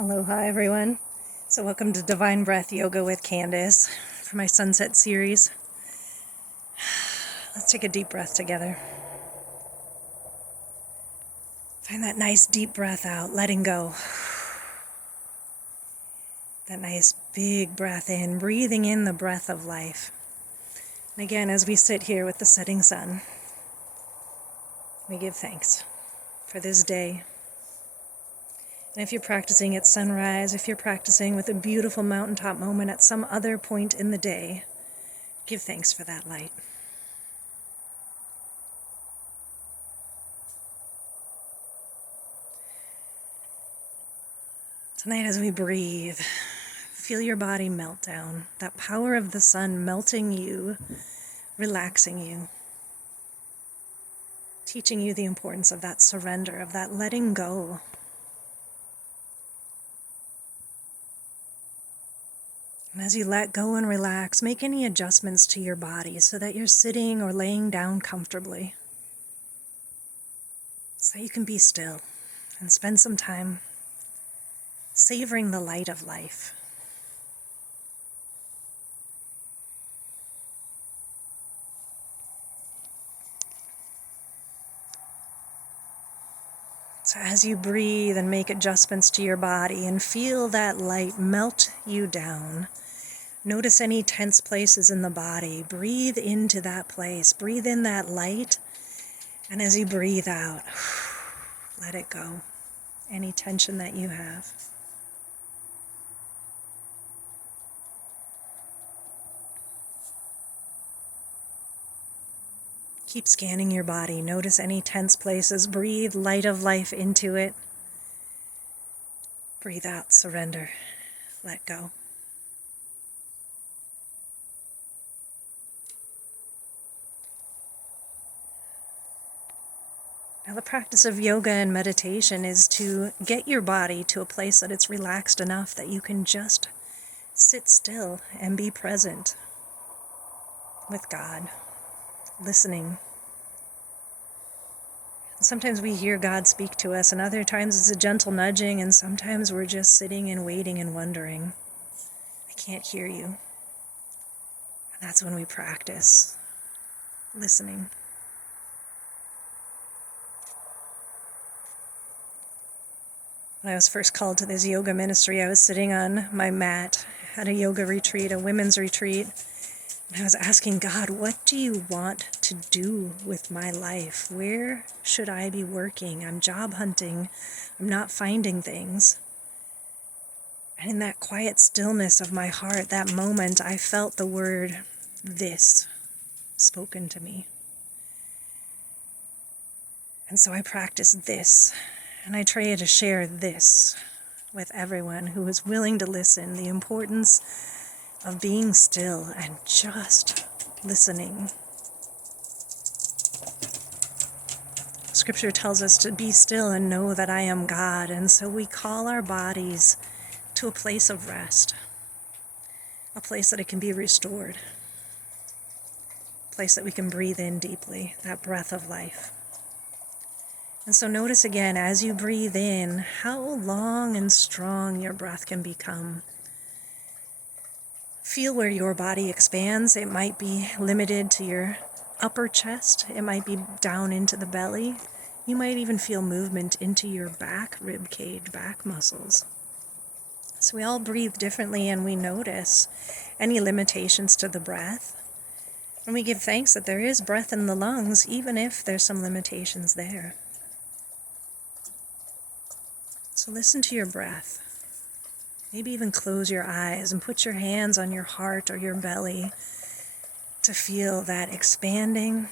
Aloha everyone. So welcome to Divine Breath Yoga with Candace for my sunset series. Let's take a deep breath together. Find that nice deep breath out, letting go. That nice big breath in, breathing in the breath of life. And again, as we sit here with the setting sun, we give thanks for this day. And if you're practicing at sunrise, if you're practicing with a beautiful mountaintop moment at some other point in the day, give thanks for that light. Tonight as we breathe, feel your body melt down. That power of the sun melting you, relaxing you, teaching you the importance of that surrender, of that letting go. And as you let go and relax, make any adjustments to your body so that you're sitting or laying down comfortably, so that you can be still and spend some time savoring the light of life. So as you breathe and make adjustments to your body and feel that light melt you down, notice any tense places in the body. Breathe into that place. Breathe in that light. And as you breathe out, let it go. Any tension that you have. Keep scanning your body. Notice any tense places. Breathe light of life into it. Breathe out, surrender, let go. Now the practice of yoga and meditation is to get your body to a place that it's relaxed enough that you can just sit still and be present with God, listening. Sometimes we hear God speak to us, and other times it's a gentle nudging, and sometimes we're just sitting and waiting and wondering, I can't hear you. And that's when we practice listening. When I was first called to this yoga ministry, I was sitting on my mat at a yoga retreat, a women's retreat, and I was asking God, what do you want to do with my life? Where should I be working? I'm job hunting. I'm not finding things. And in that quiet stillness of my heart, that moment, I felt the word "this" spoken to me. And so I practiced this, and I try to share this with everyone who is willing to listen, the importance of being still and just listening. Scripture tells us to be still and know that I am God, and so we call our bodies to a place of rest, a place that it can be restored, a place that we can breathe in deeply, that breath of life. And so notice again, as you breathe in, how long and strong your breath can become. Feel where your body expands. It might be limited to your upper chest. It might be down into the belly. You might even feel movement into your back rib cage, back muscles. So we all breathe differently, and we notice any limitations to the breath. And we give thanks that there is breath in the lungs, even if there's some limitations there. So listen to your breath. Maybe even close your eyes and put your hands on your heart or your belly to feel that expanding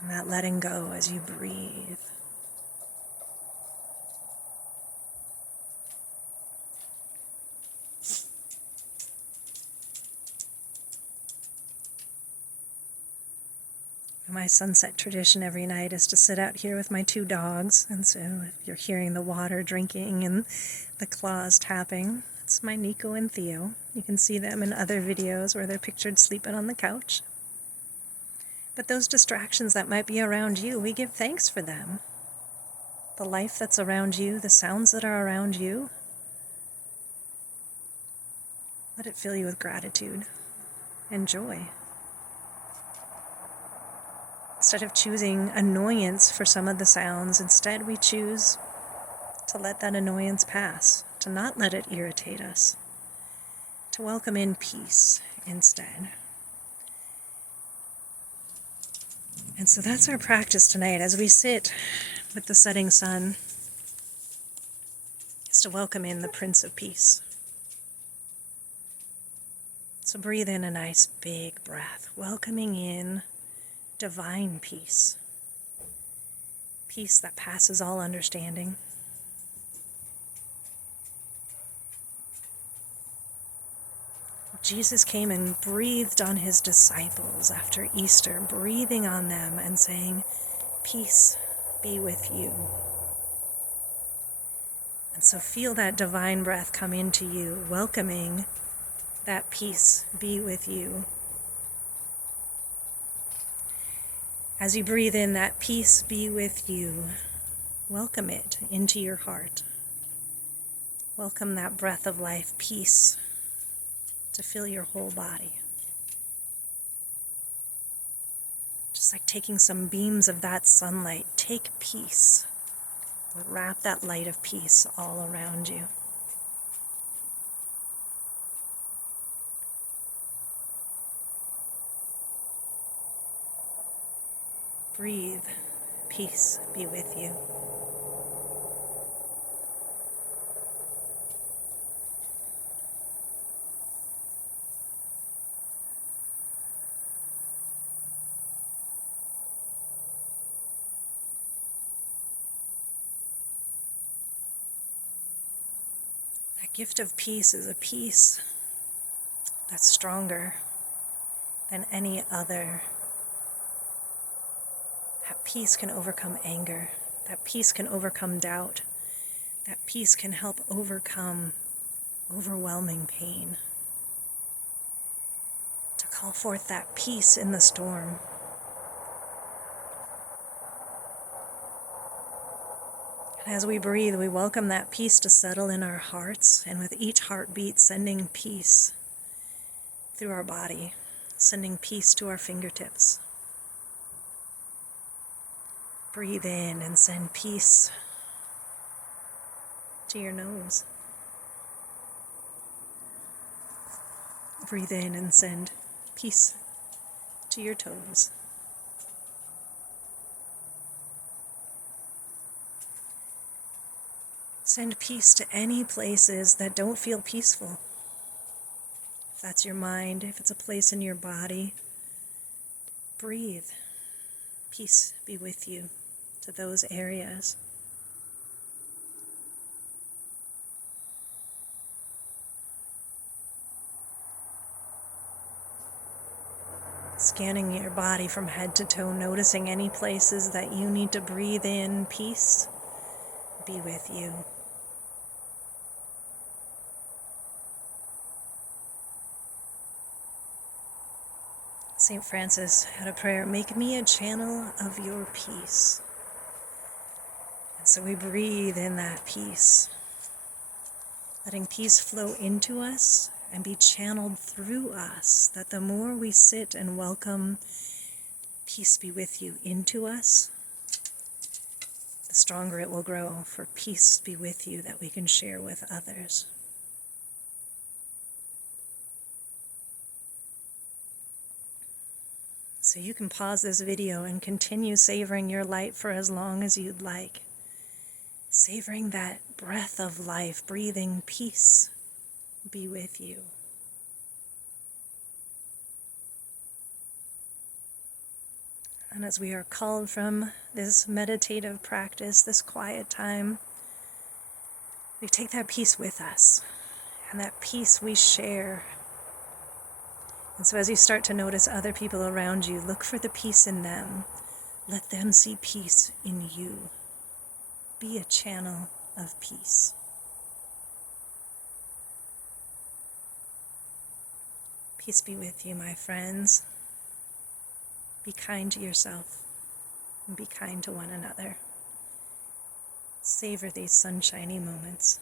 and that letting go as you breathe. My sunset tradition every night is to sit out here with my two dogs, and so if you're hearing the water drinking and the claws tapping, it's my Nico and Theo. You can see them in other videos where they're pictured sleeping on the couch. But those distractions that might be around you, we give thanks for them. The life that's around you, the sounds that are around you, Let it fill you with gratitude and joy. Instead of choosing annoyance for some of the sounds, instead we choose to let that annoyance pass, to not let it irritate us, to welcome in peace instead. And so that's our practice tonight as we sit with the setting sun, is to welcome in the Prince of Peace. So breathe in a nice big breath, welcoming in divine peace. Peace that passes all understanding. Jesus came and breathed on his disciples after Easter, breathing on them and saying, "Peace be with you." And so feel that divine breath come into you, welcoming that peace be with you. As you breathe in that peace be with you, welcome it into your heart. Welcome that breath of life, peace, to fill your whole body. Just like taking some beams of that sunlight, take peace. Wrap that light of peace all around you. Breathe, peace be with you. That gift of peace is a peace that's stronger than any other. That peace can overcome anger. That peace can overcome doubt. That peace can help overcome overwhelming pain. To call forth that peace in the storm. And as we breathe, we welcome that peace to settle in our hearts, and with each heartbeat, sending peace through our body, sending peace to our fingertips. Breathe in and send peace to your nose. Breathe in and send peace to your toes. Send peace to any places that don't feel peaceful. If that's your mind, if it's a place in your body, breathe. Peace be with you to those areas. Scanning your body from head to toe, noticing any places that you need to breathe in peace be with you. St. Francis had a prayer, "Make me a channel of your peace." And so we breathe in that peace, letting peace flow into us and be channeled through us, that the more we sit and welcome peace be with you into us, the stronger it will grow for peace be with you that we can share with others. So you can pause this video and continue savoring your light for as long as you'd like. Savoring that breath of life, breathing peace be with you. And as we are called from this meditative practice, this quiet time, we take that peace with us, and that peace we share. And so as you start to notice other people around you, look for the peace in them. Let them see peace in you. Be a channel of peace. Peace be with you, my friends. Be kind to yourself and be kind to one another. Savor these sunshiny moments.